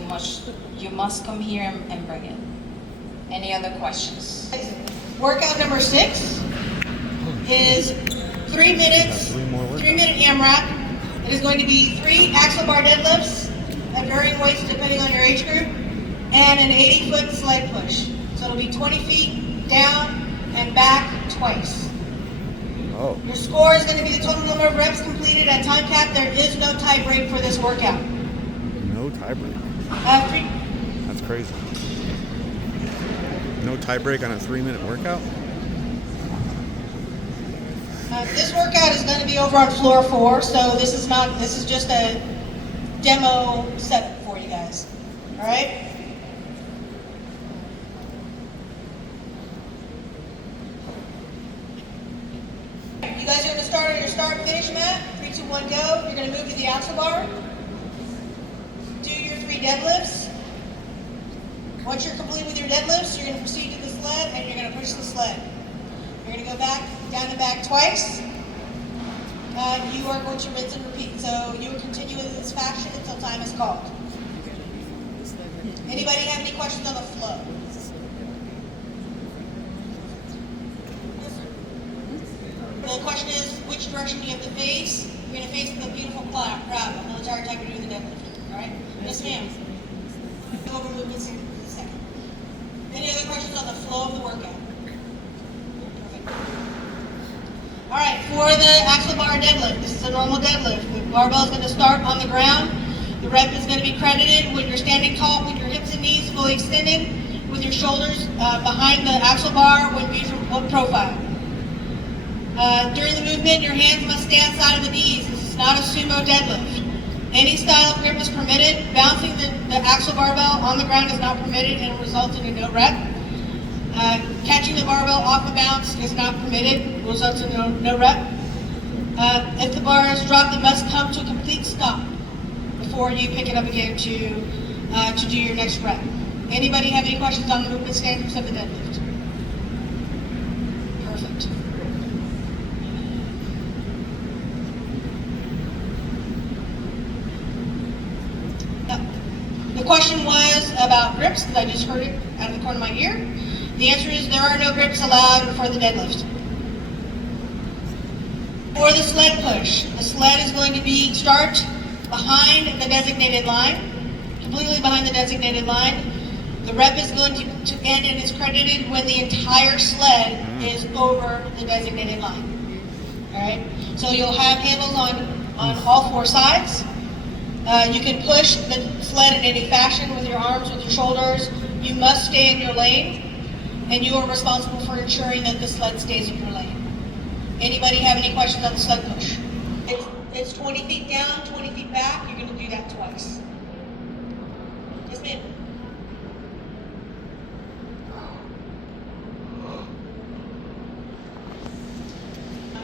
must come here and bring it. Any other questions? Workout number 6 is 3 minutes, 3-minute AMRAP. It is going to be 3 axle bar deadlifts at varying weights depending on your age group, and an 80-foot sled push. So it'll be 20 feet down and back twice. Oh. Your score is going to be the total number of reps completed at time cap. There is no tie break for this workout. No tie break. 3. That's crazy. No tie break on a 3-minute workout? This workout is going to be over on floor 4, so this is just a demo set for you guys. All right? You guys are going to start on your start and finish mat. 3, 2, 1, go. You're going to move to the axle bar. Do your 3 deadlifts. Once you're complete with your deadlifts, you're going to proceed to the sled and you're going to push the sled. You're going to go back, down and back twice. You are going to rinse and repeat. So you will continue in this fashion until time is called. Anybody have any questions on the flow? The question is, which direction do you have to face? You're going to face the beautiful crowd the entire time you're doing the deadlift. All right? Yes, ma'am. Go over movements in a second. Any other questions on the flow of the workout? Perfect. All right, for the axle bar deadlift, this is a normal deadlift. The barbell is going to start on the ground. The rep is going to be credited when you're standing tall, with your hips and knees fully extended, with your shoulders behind the axle bar when viewed from profile. During the movement, your hands must stay outside of the knees. This is not a sumo deadlift. Any style of grip is permitted. Bouncing the axle barbell on the ground is not permitted and results in a no rep. Catching the barbell off the bounce is not permitted, results in no rep. If the bar is dropped, it must come to a complete stop before you pick it up again to do your next rep. Anybody have any questions on the movement standards of the deadlift? Perfect. The question was about grips, because I just heard it out of the corner of my ear. The answer is there are no grips allowed for the deadlift. For the sled push, the sled is going to start behind the designated line, completely behind the designated line. The rep is going to end and is credited when the entire sled is over the designated line. All right, so you'll have handles on all 4 sides. You can push the sled in any fashion with your arms, with your shoulders. You must stay in your lane, and you are responsible for ensuring that the sled stays in your lane. Anybody have any questions on the sled push? It's 20 feet down, 20 feet back. You're going to do that twice. Yes, ma'am.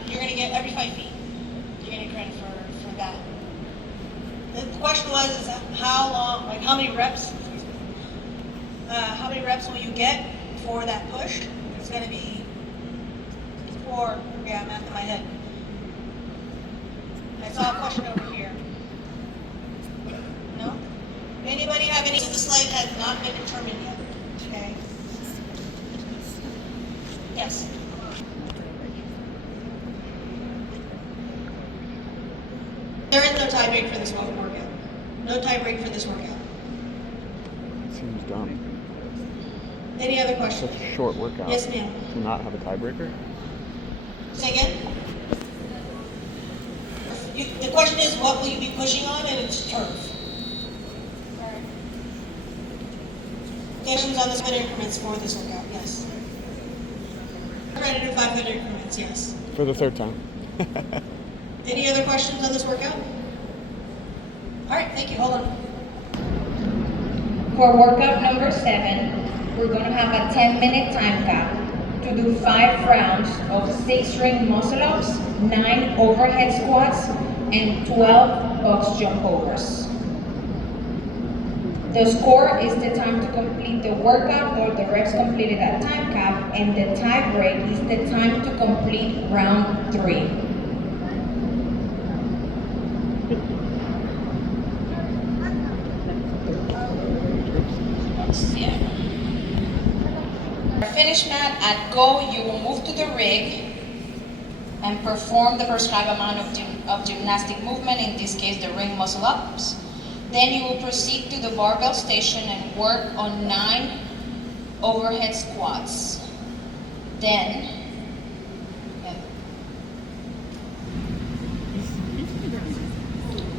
You're going to get every 5 feet. You're going to get credit for that. The question was, how long, like how many reps will you get for that push? It's going to be 4, yeah, math in my head. I saw a question over here. No? Anybody have any? The slide has not been determined yet. Okay. Yes. There is no tie break for this workout. No tie break for this workout. Seems dumb. Any other questions? Such a short workout. Yes, ma'am. To not have a tiebreaker? Say again? The question is, what will you be pushing on, and it's turf. Alright. Questions on the 500 increments for this workout? Yes. Credited 500 increments, yes. For the 3rd time. Any other questions on this workout? Alright, thank you. Hold on. For workout number 7, we're going to have a 10-minute time cap to do 5 rounds of 6 ring muscle-ups, 9 overhead squats, and 12 box jump overs. The score is the time to complete the workout or the reps completed at time cap, and the tie break is the time to complete round 3. Finish mat at go, you will move to the rig and perform the prescribed amount of gymnastic movement, in this case the ring muscle ups. Then you will proceed to the barbell station and work on 9 overhead squats. Then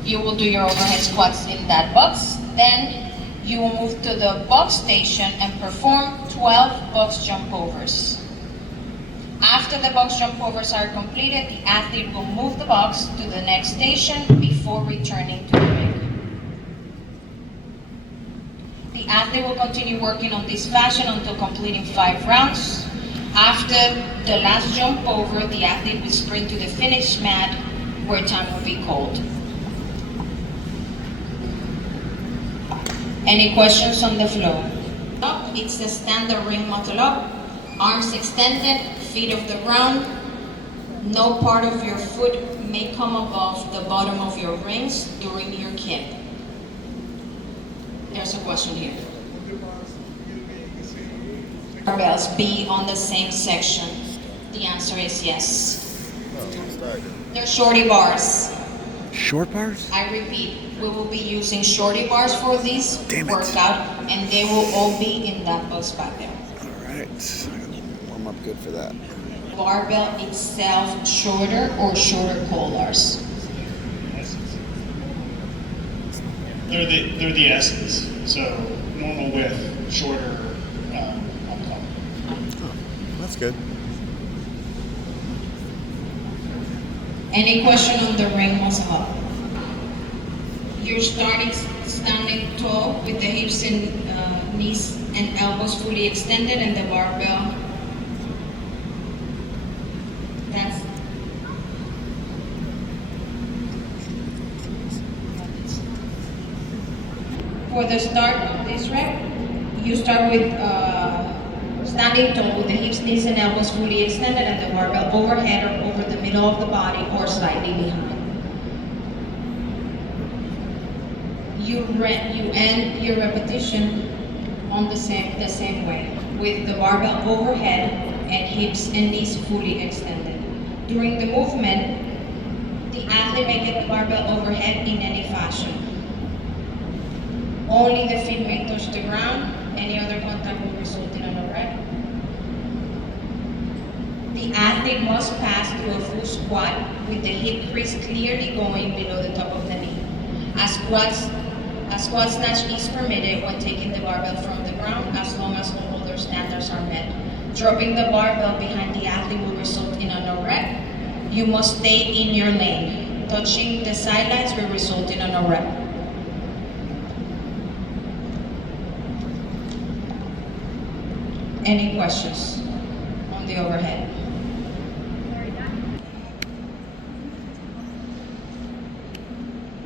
you will do your overhead squats in that box. Then You will move to the box station and perform 12 box jump overs. After the box jump overs are completed, the athlete will move the box to the next station before returning to the ring. The athlete will continue working on this fashion until completing 5 rounds. After the last jump over, the athlete will sprint to the finish mat where time will be called. Any questions on the floor? It's the standard ring muscle up. Arms extended, feet off the ground. No part of your foot may come above the bottom of your rings during your kip. There's a question here. Barbells be on the same section? The answer is yes. They're shorty bars. Short bars? I repeat, we will be using shorty bars for this Damn it. workout, and they will all be in that box back there. All right. Warm up good for that. Barbell itself shorter or shorter collars? They're the essence. So normal width, shorter on top. Oh, that's good. Any question on the ring muscle up? You're standing tall with the hips and knees and elbows fully extended and the barbell. That's for the start of this rep. You start with standing tall with the hips, knees, and elbows fully extended and the barbell overhead or over the middle of the body or slightly behind. You end your repetition on the same way, with the barbell overhead and hips and knees fully extended. During the movement, the athlete may get the barbell overhead in any fashion. Only the feet may touch the ground. Any other contact will result in an rep. The athlete must pass through a full squat with the hip crease clearly going below the top of the knee. A squat snatch is permitted when taking the barbell from the ground as long as all other standards are met. Dropping the barbell behind the athlete will result in a no rep. You must stay in your lane. Touching the sidelines will result in a no rep. Any questions on the overhead?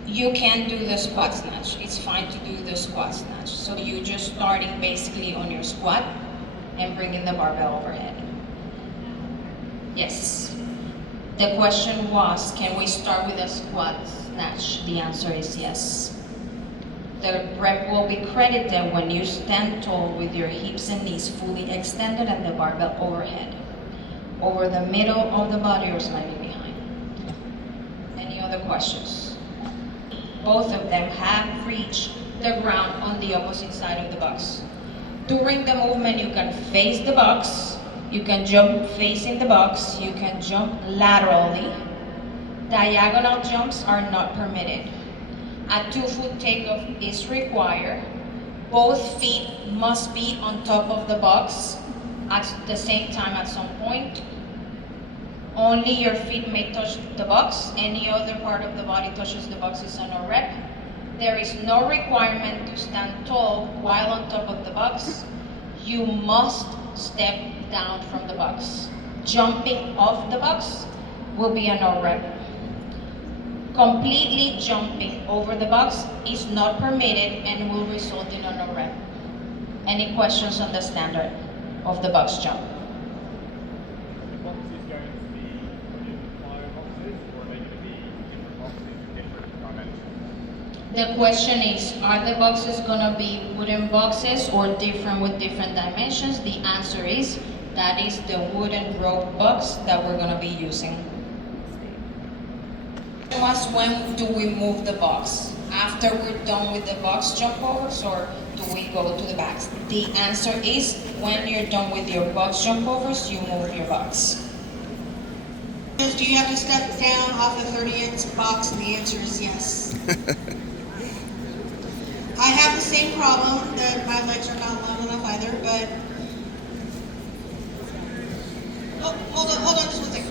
You can do the squat snatch. It's fine to do the squat snatch. So you're just starting basically on your squat and bringing the barbell overhead. Yes. The question was, can we start with a squat snatch? The answer is yes. The rep will be credited when you stand tall with your hips and knees fully extended and the barbell overhead, over the middle of the body or slightly behind. Any other questions? Both of them have reached the ground on the opposite side of the box. During the movement, you can face the box, you can jump facing the box, you can jump laterally. Diagonal jumps are not permitted. A 2-foot takeoff is required. Both feet must be on top of the box at the same time at some point. Only your feet may touch the box. Any other part of the body touches the box is a no rep. There is no requirement to stand tall while on top of the box. You must step down from the box. Jumping off the box will be a no rep. Completely jumping over the box is not permitted and will result in a no rep. Any questions on the standard of the box jump? The question is, are the boxes gonna be wooden boxes or different with different dimensions? The answer is, that is the wooden rope box that we're gonna be using. Was when do we move the box? After we're done with the box jump overs, or do we go to the backs? The answer is, when you're done with your box jump overs, you move your box. Do you have to step down off the 30-inch box? And the answer is yes. I have a same problem that my legs are not long enough either, but. Oh, hold on just one second.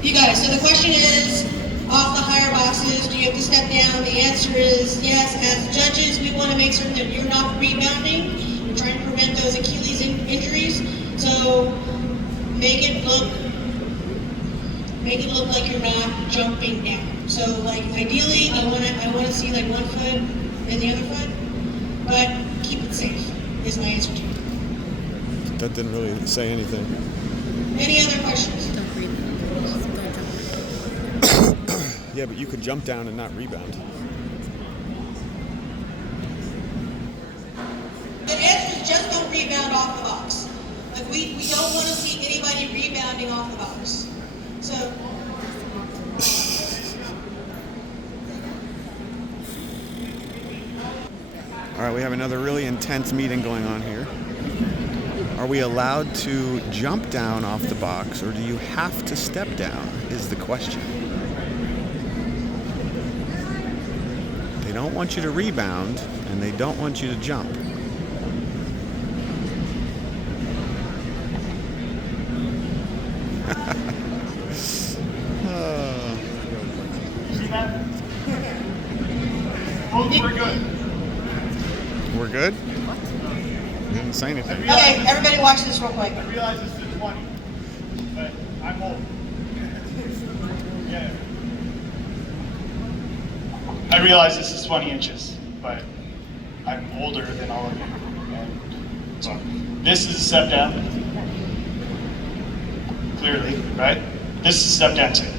You got it. So the question is, off the higher boxes, do you have to step down? The answer is yes. As judges, we want to make certain that you're not rebounding. We're trying to prevent those Achilles injuries. So make it look like you're not jumping down. So like ideally, I want to see like one foot and the other foot, but keep it safe is my answer to you. That didn't really say anything. Any other questions? Yeah, but you could jump down and not rebound. The answer is just don't rebound off the box. Like we don't want to see anybody rebounding off the box. So All right, we have another really intense meeting going on here. Are we allowed to jump down off the box, or do you have to step down, is the question. They don't want you to rebound, and they don't want you to jump. See that? Oh, we're good. We're good? Didn't say anything. okay, everybody watch this real quick. I realize this is 20, but I'm old. Yeah. I realize this is 20 inches, but I'm older than all of you. And so this is a step down. Clearly, right? This is a step down too.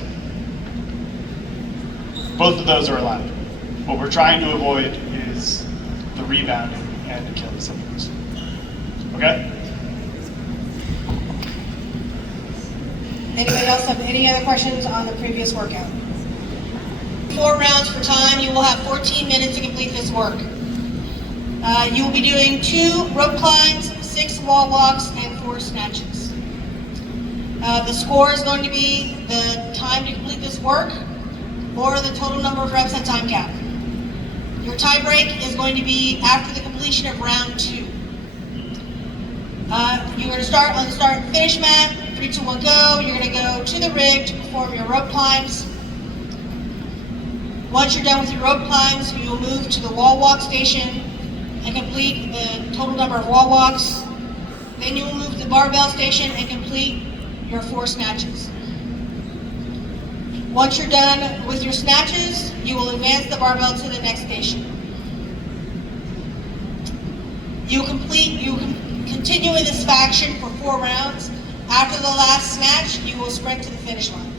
Both of those are allowed. What we're trying to avoid is the rebounding and Achilles injuries. Okay? Anybody else have any other questions on the previous workout? 4 rounds for time. You will have 14 minutes to complete this work. You will be doing 2 rope climbs, 6 wall walks, and 4 snatches. The score is going to be the time to complete this work or the total number of reps at time cap. Your tie break is going to be after the completion of round 2. You're going to start on the start and finish mat. 3, 2, 1, go. You're going to go to the rig to perform your rope climbs. Once you're done with your rope climbs, you will move to the wall walk station and complete the total number of wall walks. Then you will move to the barbell station and complete your 4 snatches. Once you're done with your snatches, you will advance the barbell to the next station. You continue in this fashion for 4 rounds. After the last snatch, you will sprint to the finish line,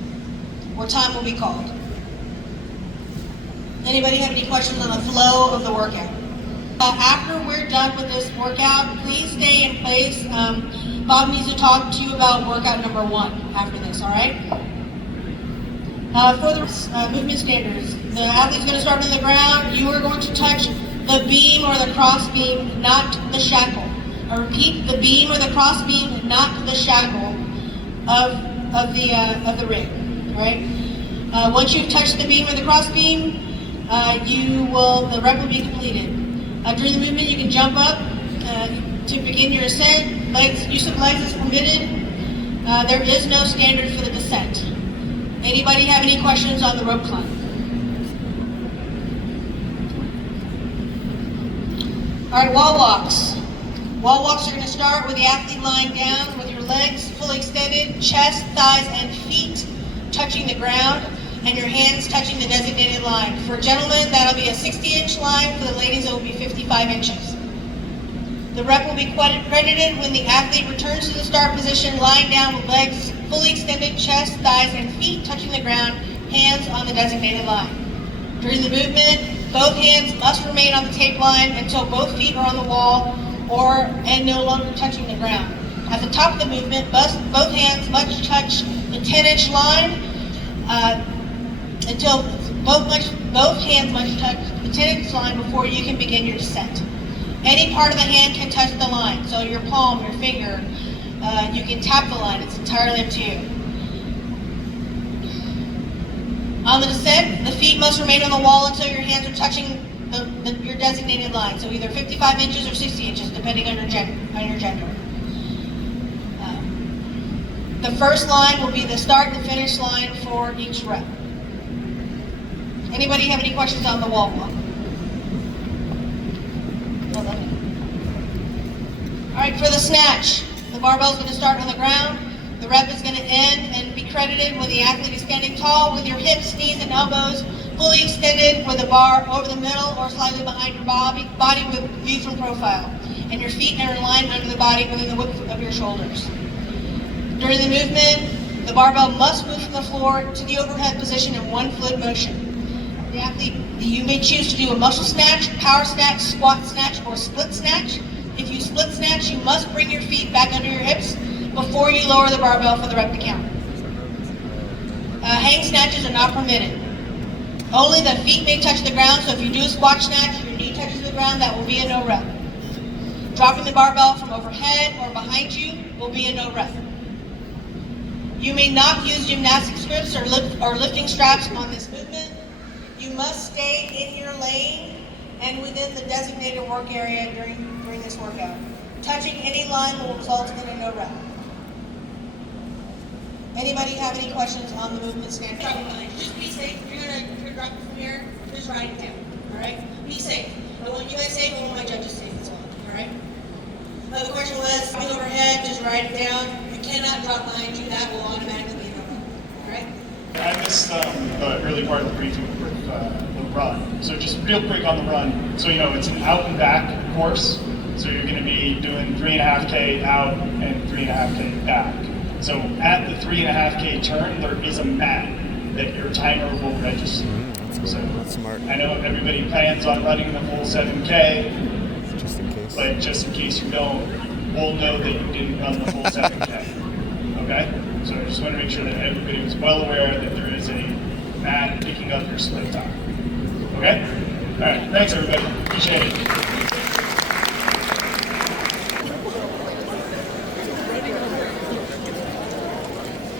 where time will be called. Anybody have any questions on the flow of the workout? After we're done with this workout, please stay in place. Bob needs to talk to you about workout number 1 after this, all right? For the movement standards, the athlete's going to start on the ground. You are going to touch the beam or the cross beam, not the shackle. I repeat, the beam or the cross beam, not the shackle of the rig. All right. Once you've touched the beam or the cross beam, the rep will be completed. During the movement, you can jump up to begin your ascent. Use of legs is permitted. There is no standard for the descent. Anybody have any questions on the rope climb? All right, wall walks. Wall walks are going to start with the athlete lying down with your legs fully extended, chest, thighs, and feet touching the ground, and your hands touching the designated line. For gentlemen, that'll be a 60-inch line. For the ladies, it will be 55 inches. The rep will be credited when the athlete returns to the start position, lying down with legs fully extended, chest, thighs, and feet touching the ground, hands on the designated line. During the movement, both hands must remain on the tape line until both feet are on the wall and no longer touching the ground. At the top of the movement, both hands must touch the 10-inch line until both Both hands must touch the 10-inch line before you can begin your descent. Any part of the hand can touch the line, so your palm, your finger, you can tap the line. It's entirely up to you. On the descent, the feet must remain on the wall until your hands are touching your designated line, so either 55 inches or 60 inches, depending on your gender. The first line will be the start and the finish line for each rep. Anybody have any questions on the wall walk? All right, for the snatch, the barbell is going to start on the ground. The rep is going to end and be credited when the athlete is standing tall with your hips, knees, and elbows fully extended with the bar over the middle or slightly behind your body with view from profile, and your feet are in line under the body within the width of your shoulders. During the movement, the barbell must move from the floor to the overhead position in one fluid motion. The athlete, you may choose to do a muscle snatch, power snatch, squat snatch, or split snatch. If you split snatch, you must bring your feet back under your hips before you lower the barbell for the rep to count. Hang snatches are not permitted. Only the feet may touch the ground, so if you do a squat snatch, your knee touches the ground, that will be a no rep. Dropping the barbell from overhead or behind you will be a no rep. You may not use gymnastic strips or lifting straps on this movement. You must stay in your lane and within the designated work area during this workout. Touching any line will result in a no rep. Anybody have any questions on the movement standpoint? Just be safe. If you're dropping from here, just ride it down. All right? Be safe. I want you guys safe. I want my judges safe as well. All right? The question was, coming overhead, just ride it down. You cannot drop behind you. That will automatically be a no rep. All right? I missed the early part of the briefing with the run. So just real quick on the run. So it's an out and back course. So you're going to be doing 3.5K out and 3.5K back. So at the 3.5K turn, there is a mat that your timer will register. That's smart. I know everybody plans on running the full 7K, Just in case. but just in case you don't, we'll know that you didn't run the full 7K. Okay? So I just want to make sure that everybody was well aware that there is a mat picking up your split time. Okay? All right. Thanks, everybody. Appreciate it.